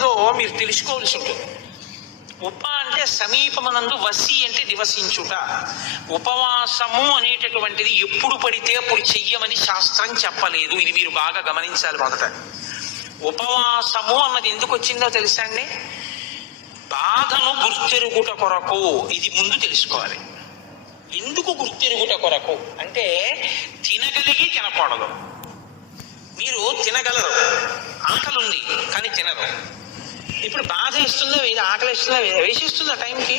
వచ్చిందో మీరు తెలుసుకోవాల్సి ఉంటుంది. ఉప అంటే సమీపమనందు, వసి అంటే నివసించుట. ఉపవాసము అనేటటువంటిది ఎప్పుడు పడితే అప్పుడు చెయ్యమని శాస్త్రం చెప్పలేదు. ఇది మీరు బాగా గమనించాలి. మొదట ఉపవాసము అన్నది ఎందుకు వచ్చిందో తెలుసా అండి? బాధను గుర్తెరుగుట కొరకు. ఇది ముందు తెలుసుకోవాలి. ఎందుకు గుర్తెరుగుట కొరకు అంటే, తినగలిగి తినకూడదు. మీరు తినగలరు, ఆకలి ఉంది కానీ తినరు. ఇప్పుడు బాధ ఇస్తుందా వేది, ఆకలి ఇస్తుందా వేసిస్తుందా టైంకి,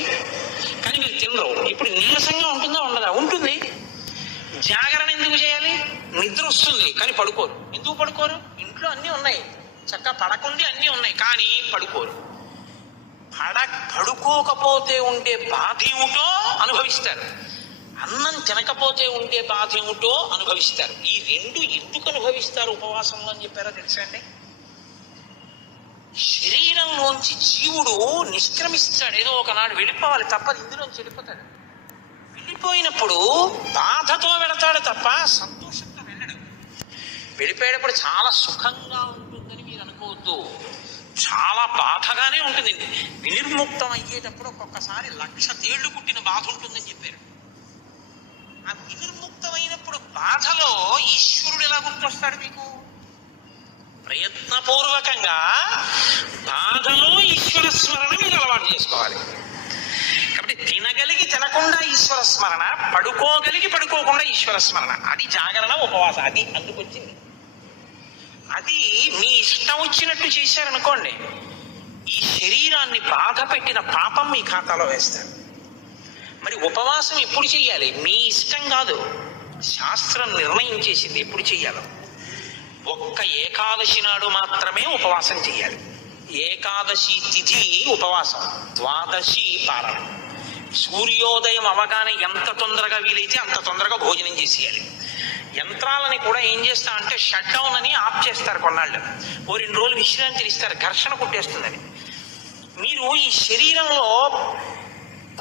కానీ మీరు తినరు. ఇప్పుడు నీరసంగా ఉంటుందా ఉండదా? ఉంటుంది. జాగరణ ఎందుకు చేయాలి? నిద్ర వస్తుంది కానీ పడుకోరు. ఎందుకు పడుకోరు? ఇంట్లో అన్నీ ఉన్నాయి, చక్కగా పడకుండి అన్నీ ఉన్నాయి, కానీ పడుకోరు. పడుకోకపోతే ఉండే బాధ ఏమిటో అనుభవిస్తారు, అన్నం తినకపోతే ఉండే బాధ ఏమిటో అనుభవిస్తారు. ఈ రెండు ఎందుకు అనుభవిస్తారు ఉపవాసంలో అని చెప్పారో తెలుసా అండి? శరీరంలోంచి జీవుడు నిష్క్రమిస్తాడు, ఏదో ఒకనాడు వెళ్ళిపోవాలి, తప్పదు. ఇందులోంచి వెళ్ళిపోతాడు. వెళ్ళిపోయినప్పుడు బాధతో వెళతాడు తప్ప సంతోషంగా వెళ్ళడు. వెళ్ళిపోయేటప్పుడు చాలా సుఖంగా ఉంటుందని మీరు అనుకోవద్దు, చాలా బాధగానే ఉంటుంది. వినిర్ముక్తం అయ్యేటప్పుడు ఒక్కొక్కసారి 1,00,000 తేళ్లు పుట్టిన బాధ ఉంటుందని చెప్పారు. ఆ వినిర్ముక్తమైనప్పుడు బాధలో ఈశ్వరుడు ఎలా గుర్తొస్తాడు మీకు? ప్రయత్నపూర్వకంగా బాధలో ఈశ్వర స్మరణ మీరు అలవాటు చేసుకోవాలి. కాబట్టి తినగలిగి తినకుండా ఈశ్వర స్మరణ, పడుకోగలిగి పడుకోకుండా ఈశ్వర స్మరణ, అది జాగరణ, ఉపవాసం. అది అందుకొచ్చింది. అది మీ ఇష్టం వచ్చినట్టు చేశారనుకోండి, ఈ శరీరాన్ని బాధ పెట్టిన పాపం మీ ఖాతాలో వేస్తారు. మరి ఉపవాసం ఎప్పుడు చెయ్యాలి? మీ ఇష్టం కాదు, శాస్త్రం నిర్ణయం చేసింది ఎప్పుడు చెయ్యాలో. ఒక్క ఏకాదశి నాడు మాత్రమే ఉపవాసం చెయ్యాలి. ఏకాదశి తిథి ఉపవాసం, ద్వాదశి పారణ. సూర్యోదయం అవగానే ఎంత తొందరగా వీలైతే అంత తొందరగా భోజనం చేసేయాలి. యంత్రాలని కూడా ఏం చేస్తా అంటే షట్ డౌన్ అని ఆఫ్ చేస్తారు కొన్నాళ్ళు, ఓ 2 రోజులు విశ్రాంతి ఇస్తారు, ఘర్షణ కొట్టేస్తుందని. మీరు ఈ శరీరంలో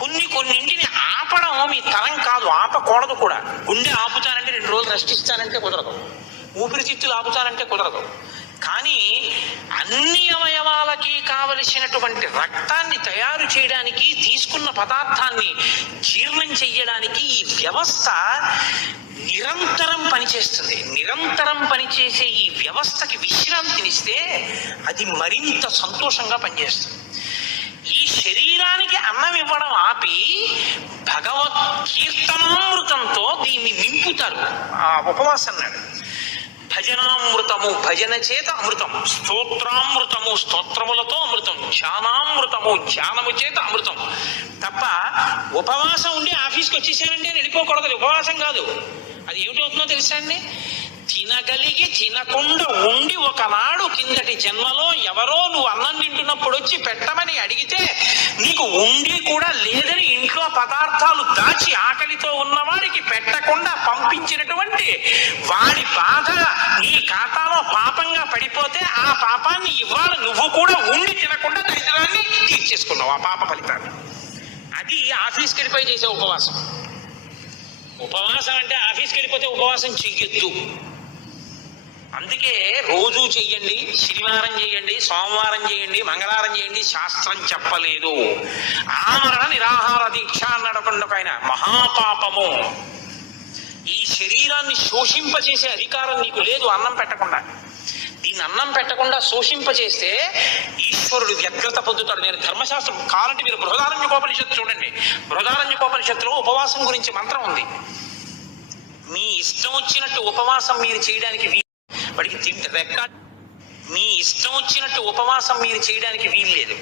కొన్నింటిని ఆపడం మీ తరం కాదు, ఆపకూడదు కూడా. గుండె ఆపుతానంటే 2 రోజులు రెస్ట్ ఇస్తానంటే కుదరదు, ఊపిరితిత్తులు ఆపుతానంటే కుదరదు. కానీ అన్ని అవయవాలకి కావలసినటువంటి రక్తాన్ని తయారు చేయడానికి, తీసుకున్న పదార్థాన్ని జీర్ణం చెయ్యడానికి ఈ వ్యవస్థ నిరంతరం పనిచేస్తుంది. నిరంతరం పనిచేసే ఈ వ్యవస్థకి విశ్రాంతినిస్తే అది మరింత సంతోషంగా పనిచేస్తుంది. ఈ శరీరానికి అన్నం ఇవ్వడం ఆపి భగవత్ కీర్తనామృతంతో దీన్ని నింపుతారు. ఆ ఉపవాసం నాడు భజనామృతము, భజన చేత అమృతం, స్తోత్రామృతము, స్తోత్రములతో అమృతం, ధ్యానామృతము, ధ్యానము చేత అమృతం. తప్ప ఉపవాసం ఉండి ఆఫీస్కి వచ్చేసానండి అని వెళ్ళిపోకూడదు. ఉపవాసం కాదు. అది ఏమిటవుతుందో తెలుసా అండి? తినగలిగి తినకుండా ఉండి ఒకనాడు కిందటి జన్మలో ఎవరో నువ్వు అన్నం తింటున్నప్పుడు వచ్చి పెట్టమని అడిగితే నీకు ఉండి కూడా లేదని ఇంట్లో పదార్థాలు దాచి ఆకలితో ఉన్నవాడికి పెట్టకుండా పంపించినటువంటి వాడి బాధ నీ ఖాతాలో పాపంగా పడిపోతే ఆ పాపాన్ని ఇవాళ నువ్వు కూడా ఉండి తినకుండా దరిద్రాన్ని తీర్చేసుకున్నావు, ఆ పాప ఫలితాన్ని. అది ఆఫీస్కి వెళ్ళిపోయి చేసే ఉపవాసం. ఉపవాసం అంటే ఆఫీస్కి వెళ్ళిపోతే ఉపవాసం చెయ్యొద్దు. అందుకే రోజు చెయ్యండి, శనివారం చేయండి, సోమవారం చేయండి, మంగళవారం చేయండి, శాస్త్రం చెప్పలేదు. ఆమరణ నిరాహార దీక్ష అన్నాడు ఆయన, మహాపాపము. ఈ శరీరాన్ని శోషింపచేసే అధికారం నీకు లేదు అన్నం పెట్టకుండా. దీన్ని అన్నం పెట్టకుండా శోషింపచేస్తే ఈశ్వరుడు వ్యగ్రత పొందుతాడు. నేను ధర్మశాస్త్రం కావాలంటే మీరు బృహదారణ్యకోపనిషత్తు చూడండి. బృహదారణ్యకోపనిషత్తులో ఉపవాసం గురించి మంత్రం ఉంది. మీ ఇష్టం వచ్చినట్టు ఉపవాసం మీరు చేయడానికి వాడికి మీ ఇష్టం వచ్చినట్టు ఉపవాసం మీరు చేయడానికి వీల్లేదు.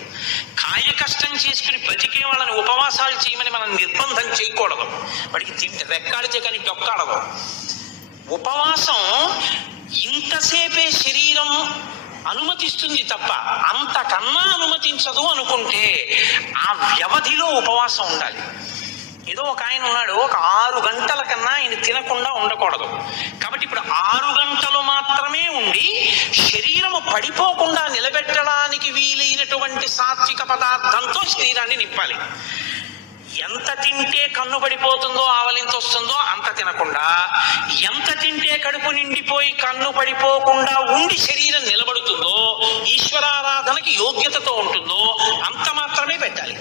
కాయ కష్టం చేసుకుని బతికే వాళ్ళని ఉపవాసాలు చేయమని మనం నిర్బంధం చేయకూడదు. వాడికి రెక్కాడితే కానీ డొక్కాడదు. ఉపవాసం ఇంతసేపే శరీరం అనుమతిస్తుంది తప్ప అంతకన్నా అనుమతించదు అనుకుంటే ఆ వ్యవధిలో ఉపవాసం ఉండాలి. ఏదో ఒక ఆయన ఉన్నాడు, ఒక 6 గంటల కన్నా ఆయన తినకుండా ఉండకూడదు. కాబట్టి ఇప్పుడు 6 గంటలు మాత్రమే ఉండి శరీరము పడిపోకుండా నిలబెట్టడానికి వీలైనటువంటి సాత్విక పదార్థంతో శరీరాన్ని నింపాలి. ఎంత తింటే కన్ను పడిపోతుందో ఆవలింత వస్తుందో అంత తినకుండా, ఎంత తింటే కడుపు నిండిపోయి కన్ను పడిపోకుండా ఉండి శరీరం నిలబడుతుందో, ఈశ్వరారాధనకి యోగ్యతతో ఉంటుందో అంత మాత్రమే పెట్టాలి.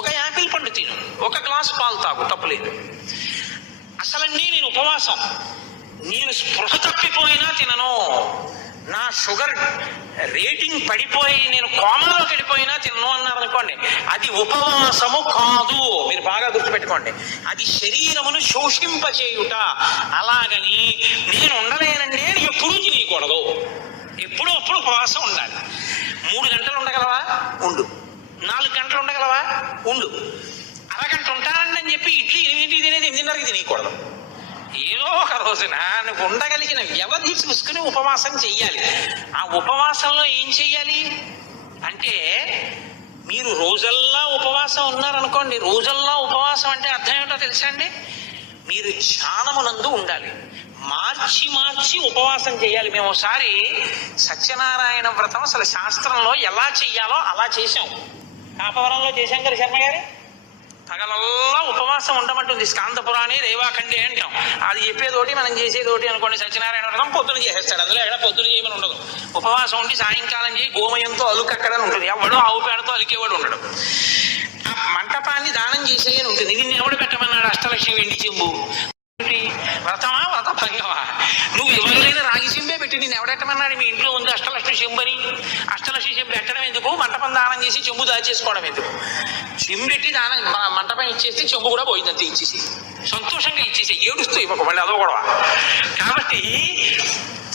ఒక యాపిల్ పండు తిను, ఒక గ్లాసు పాలు తాగు, తప్పులేదు. అసలండి నేను ఉపవాసం, నేను స్పృహ తప్పిపోయినా తినను, నా షుగర్ రేటింగ్ పడిపోయి నేను కోమాలోకి వెళ్ళిపోయినా తినను అన్నారు అనుకోండి, అది ఉపవాసము కాదు. మీరు బాగా గుర్తుపెట్టుకోండి, అది శరీరమును శోషింపచేయుట. అలాగని నేను ఉండలేనండి అని ఎప్పుడూ తినకూడదు, ఎప్పుడూ అప్పుడు ఉపవాసం ఉండాలి. 3 గంటలు ఉండగలవా? ఉండు. 4 గంటలు ఉండగలవా? ఉండు. అరగంట ఉంటానండి అని చెప్పి ఇడ్లీ 8 తినేది 8:30కి తినకూడదు. ఏదో ఒక రోజున నువ్వు ఉండగలిగిన వ్యవధి చూసుకుని ఉపవాసం చెయ్యాలి. ఆ ఉపవాసంలో ఏం చెయ్యాలి అంటే, మీరు రోజల్లా ఉపవాసం ఉన్నారనుకోండి, రోజల్లా ఉపవాసం అంటే అర్థం ఏమిటో తెలుసా అండి? మీరు ధ్యానమునందు ఉండాలి, మార్చి మార్చి ఉపవాసం చేయాలి. మేము ఒకసారి సత్యనారాయణ వ్రతం అసలు శాస్త్రంలో ఎలా చెయ్యాలో అలా చేశాం. కాపవరంలో చేశాం కదా శర్మ గారి. పగలల్లా ఉపవాసం ఉండమంటుంది స్కాంద పురాణి రేవాఖండే అంటాం. అది చెప్పేదోటి మనం చేసేదోటి అనుకోండి. సత్యనారాయణ వ్రతం పొద్దున చేసేస్తాడు, అందులో ఎక్కడ పొద్దున చేయమని ఉండదు. ఉపవాసం ఉండి సాయంకాలం చేయి గోమయంతో అలుకక్కడని ఉంటుంది. ఎవడో ఆవు పేడతో అలికేవాడు ఉండడు. ఆ మంటపాన్ని దానం చేసేయని ఉంటుంది. నిన్ను ఎవడు పెట్టమన్నాడు అష్టలక్ష్మి వెండి చెంబు? వ్రతమా వ్రత భంగమా? నువ్వు ఎవరైనా రాగి చెంబే పెట్టి నేను ఎవడెట్టమన్నాడు? మీ ఇంట్లో ఉంది అష్టలక్ష్మి చెంబు అని. అష్టలక్ష్మి చెంబు పెట్టడం ఎందుకు? మంటపం దానం చేసి చెంబు దాచేసుకోవడం ఎందుకు? చెంబు పెట్టి దానం మంటపం ఇచ్చేస్తే చెంబు కూడా పోయిందంతే, ఇచ్చేసి సంతోషంగా ఇచ్చేసి ఏడుస్తూ ఇవ్వకు, మళ్ళీ అదో గొడవ. కాబట్టి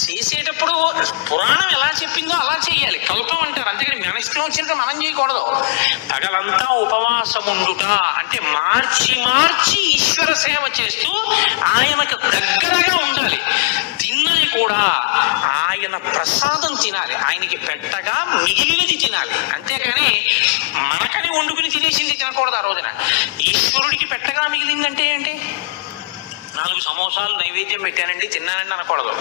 చేసేటప్పుడు పురాణం ఎలా చెప్పిందో అలా చేయాలి, కల్పం అంటారు. అంతేగాని మన ఇష్టం వచ్చినట్టు మనం చేయకూడదు. పగలంతా ఉపవాసం ఉండుట అంటే మార్చి మార్చి ఈశ్వర సేవ చేస్తూ ఆయనకు దగ్గరగా ఉండాలి. తిన్నది కూడా ఆయన ప్రసాదం తినాలి, ఆయనకి పెట్టగా మిగిలినది తినాలి. అంతేకాని మనకని వండుకుని తినేసింది తినకూడదు. ఆ రోజున ఈశ్వరుడికి పెట్టగా మిగిలిందంటే ఏంటి? 4 సమోసాలు నైవేద్యం పెట్టానండి తిన్నానండి అనకూడదు.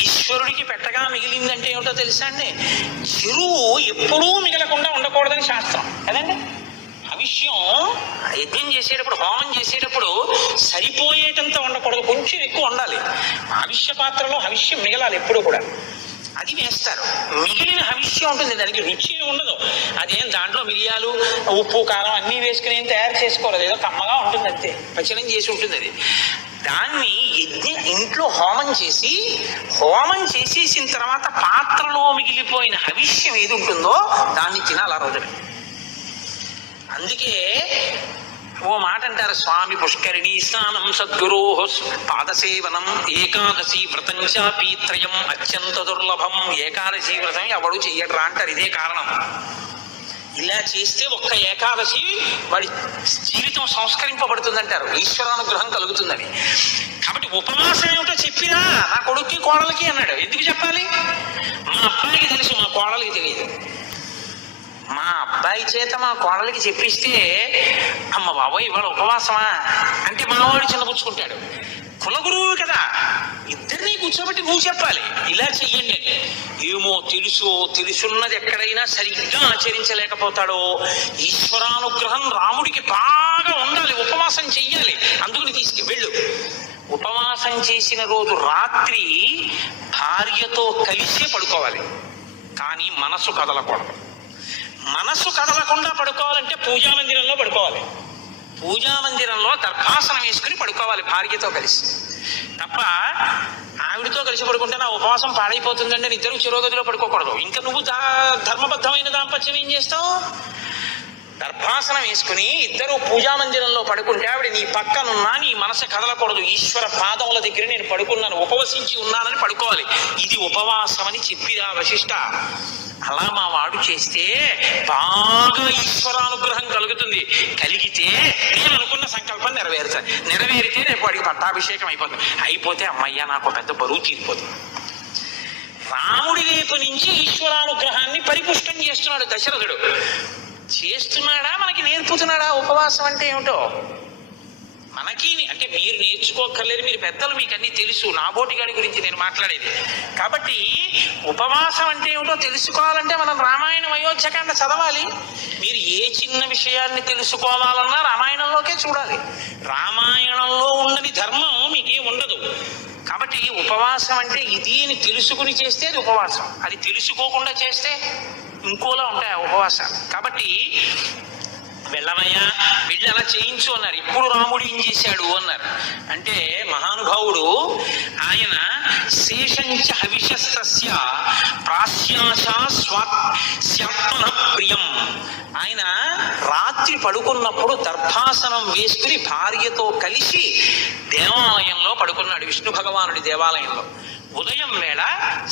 ఈశ్వరుడికి పెట్టగా మిగిలిందంటే ఏమిటో తెలుసా అండి? చెరువు ఎప్పుడూ మిగలకుండా ఉండకూడదని శాస్త్రం కదండి. హవిష్యం యజ్ఞం చేసేటప్పుడు, హోమం చేసేటప్పుడు సరిపోయేటంత ఉండకూడదు, కొంచెం ఎక్కువ ఉండాలి. హవిష్య పాత్రలో హవిష్యం మిగలాలి ఎప్పుడు కూడా. అది వేస్తారు. మిగిలిన హవిష్యం ఉంటుంది, దానికి రుచి ఉండదు. అదేం దాంట్లో మిరియాలు ఉప్పు కారం అన్నీ వేసుకుని ఏం తయారు చేసుకోలేదు, ఏదో కమ్మగా ఉంటుంది అంతే, పచనం చేసి ఉంటుంది. అది దాన్ని ఇంట్లో హోమం చేసేసిన తర్వాత పాత్రలో మిగిలిపోయిన హవిష్యం ఏది ఉంటుందో దాన్ని తినాలి ఆ రోజున. అందుకే ఓ మాట అంటారు, స్వామి పుష్కరిణీ స్నానం సద్గురో పాదసేవనం ఏకాదశి వ్రతం చాపి త్రయం అత్యంత దుర్లభం. ఏకాదశి వ్రతం ఎవడు చెయ్యడరా అంటారు. ఇదే కారణం. ఇలా చేస్తే ఒక్క ఏకాదశి వాడి జీవితం సంస్కరింపబడుతుందంటారు, ఈశ్వరానుగ్రహం కలుగుతుందని. కాబట్టి ఉపవాసం ఏమిటో చెప్పినా నా కొడుక్కి కోడలికి అన్నాడు. ఎందుకు చెప్పాలి? మా అబ్బాయికి తెలుసు, మా కోడలికి తెలియదు. మా అబ్బాయి చేత మా కోడలికి చెప్పిస్తే అమ్మ బాబోయ్ ఇవాళ ఉపవాసమా అంటే మావాడు చిన్నపుచ్చుకుంటాడు. కులగురువు కదా, ఇద్దరినీ కూర్చోబెట్టి నువ్వు చెప్పాలి ఇలా చెయ్యండి. ఏమో తెలుసున్నది ఎక్కడైనా సరిగ్గా ఆచరించలేకపోతాడో. ఈశ్వరానుగ్రహం రాముడికి బాగా ఉండాలి, ఉపవాసం చెయ్యాలి, అందుకని తీసుకువెళ్ళు. ఉపవాసం చేసిన రోజు రాత్రి భార్యతో కలిసే పడుకోవాలి, కానీ మనసు కదలకూడదు. మనసు కదలకుండా పడుకోవాలంటే పూజామందిరంలో పడుకోవాలి. పూజామందిరంలో దర్భాసనం వేసుకుని పడుకోవాలి భార్యతో కలిసి. తప్ప ఆవిడతో కలిసి పడుకుంటే నా ఉపవాసం పాడైపోతుందండి అని ఇద్దరు చిరోగదిలో పడుకోకూడదు. ఇంకా నువ్వు ధర్మబద్ధమైన దాంపత్యం ఏం చేస్తావు? దర్భాసనం వేసుకుని ఇద్దరు పూజామందిరంలో పడుకుంటే ఆవిడ నీ పక్కనున్నా నీ మనసు కదలకూడదు. ఈశ్వర పాదముల దగ్గర నేను పడుకున్నాను, ఉపవసించి ఉన్నానని పడుకోవాలి. ఇది ఉపవాసం అని చెప్పిరా వశిష్ఠ. అలా మా వాడు చేస్తే బాగా ఈశ్వరానుగ్రహం కలుగుతుంది. కలిగితే నేను అనుకున్న సంకల్పం నెరవేరితే రేపు వాడికి పట్టాభిషేకం అయిపోతే అమ్మయ్య నాకు పెద్ద బరువు తీరిపోతుంది. రాముడి వైపు నుంచి ఈశ్వరానుగ్రహాన్ని పరిపుష్టం చేస్తున్నాడు దశరథుడు. చేస్తున్నాడా, మనకి నేర్పుతున్నాడా ఉపవాసం అంటే ఏమిటో? మనకి అంటే మీరు నేర్చుకోక్కర్లేదు, మీరు పెద్దలు, మీకు అన్ని తెలుసు. నాబోటి గారి గురించి నేను మాట్లాడేది. కాబట్టి ఉపవాసం అంటే ఏమిటో తెలుసుకోవాలంటే మనం రామాయణం అయోధ్య అయోధ్యకాండ చదవాలి. మీరు ఏ చిన్న విషయాన్ని తెలుసుకోవాలన్నా రామాయణంలోకే చూడాలి. రామాయణంలో ఉండని ధర్మం మీకేం ఉండదు. కాబట్టి ఉపవాసం అంటే ఇది అని తెలుసుకుని చేస్తే అది ఉపవాసం. అది తెలుసుకోకుండా చేస్తే ఇంకోలా ఉంటాయి ఆ ఉపవాసాలు. కాబట్టి వెళ్ళవయ్యా, వెళ్ళి అలా చేయించు అన్నారు. ఇప్పుడు రాముడు ఏం చేశాడు అన్నారు అంటే, మహానుభావుడు ఆయన శేషంచ హవిషస్తస్య ప్రాశ్యాశా స్వాత్మన ప్రియం. ఆయన రాత్రి పడుకున్నప్పుడు దర్భాసనం వేసుకుని భార్యతో కలిసి దేవాలయంలో పడుకున్నాడు, విష్ణు భగవానుడి దేవాలయంలో. ఉదయం వేళ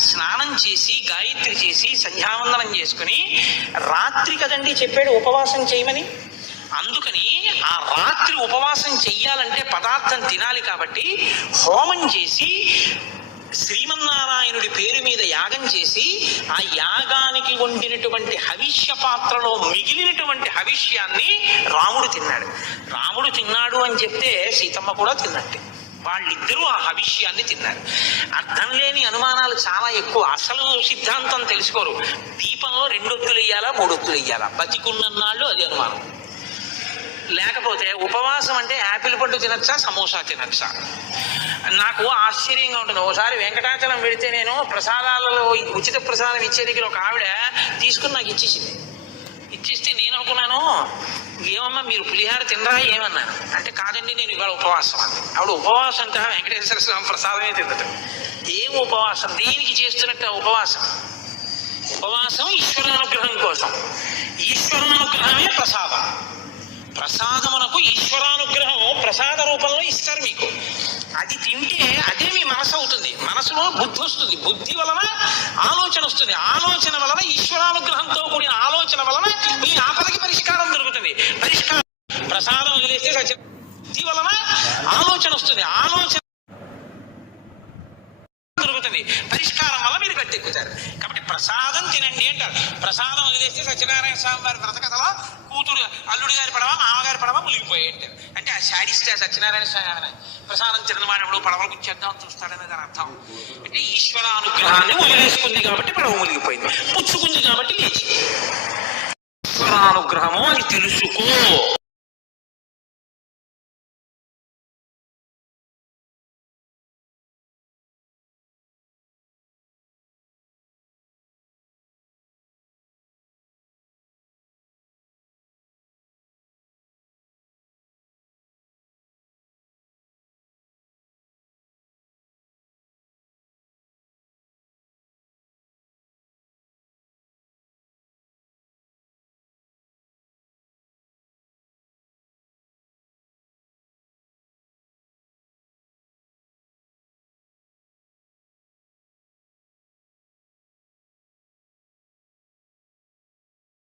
స్నానం చేసి గాయత్రి చేసి సంధ్యావందనం చేసుకుని, రాత్రి కదండి చెప్పాడు ఉపవాసం చేయమని. అందుకని ఆ రాత్రి ఉపవాసం చెయ్యాలంటే పదార్థం తినాలి కాబట్టి హోమం చేసి శ్రీమన్నారాయణుడి పేరు మీద యాగం చేసి ఆ యాగానికి వండినటువంటి హవిష్య పాత్రలో మిగిలినటువంటి హవిష్యాన్ని రాముడు తిన్నాడు. రాముడు తిన్నాడు అని చెప్తే సీతమ్మ కూడా తిన్నట్టే. వాళ్ళిద్దరూ ఆ హవిష్యాన్ని తిన్నారు. అర్థం లేని అనుమానాలు చాలా ఎక్కువ. అసలు సిద్ధాంతం తెలుసుకోరు. దీపంలో 2 ఒత్తులు వేయాలా 3 ఒత్తులు వేయాలా, బతికున్నన్నాళ్ళు అది అనుమానం. లేకపోతే ఉపవాసం అంటే యాపిల్ పండు తినచ్చా సమోసా తినచ్చా. నాకు ఆశ్చర్యంగా ఉంటుంది. ఒకసారి వెంకటాచలం వెళితే నేను ప్రసాదాలలో ఉచిత ప్రసాదం ఇచ్చే దగ్గర ఒక ఆవిడ తీసుకుని నాకు ఇచ్చేసింది. ఇచ్చిస్తే నేను అనుకున్నాను, ఏమమ్మా మీరు పులిహార తినరా ఏమన్నాను అంటే, కాదండి నేను ఇవాళ ఉపవాసం అంది. ఆవిడ ఉపవాసం అంటే వెంకటేశ్వర స్వామి ప్రసాదమే తిందట. ఏం ఉపవాసం, దేనికి చేస్తున్నట్టు ఉపవాసం? ఉపవాసం ఈశ్వరానుగ్రహం కోసం. ఈశ్వరానుగ్రహమే ప్రసాదం. ప్రసాదమునకు ఈశ్వరానుగ్రహం ప్రసాద రూపంలో ఇస్తారు మీకు. అది తింటే అదే మీ మనసు అవుతుంది. మనసులో బుద్ధి వస్తుంది, బుద్ధి వలన ఆలోచన వస్తుంది, ఆలోచన వలన ఈశ్వరానుగ్రహంతో కూడిన ఆలోచన వలన మీ ఆపదకి పరిష్కారం దొరుకుతుంది. పరిష్కారం ప్రసాదం వదిలేస్తే సత్యం. బుద్ధి వలన ఆలోచన వస్తుంది, ఆలోచన దొరుకుతుంది, పరిష్కారం వల్ల మీరు గట్టెక్కుతారు. కాబట్టి ప్రసాదం తినండి అంటారు. ప్రసాదం వదిలేస్తే సత్యనారాయణ స్వామి వారి వ్రతకథలో కూతురు అల్లుడి గారి పడవ మామగారి పడవ మునిగిపోయి అంటారు. అంటే ఆ శాడిస్తే సత్యనారాయణ స్వామి ప్రసాదం తినవాడు ఎవడు పడవలు గుచ్చేద్దాం చూస్తాడని దాని అర్థం. అంటే ఈశ్వరానుగ్రహాన్ని వదిలేసుకుంది కాబట్టి పడవ మునిగిపోయింది, పుచ్చుకుంది కాబట్టి లేచి. ఈశ్వరానుగ్రహము అది తెలుసుకో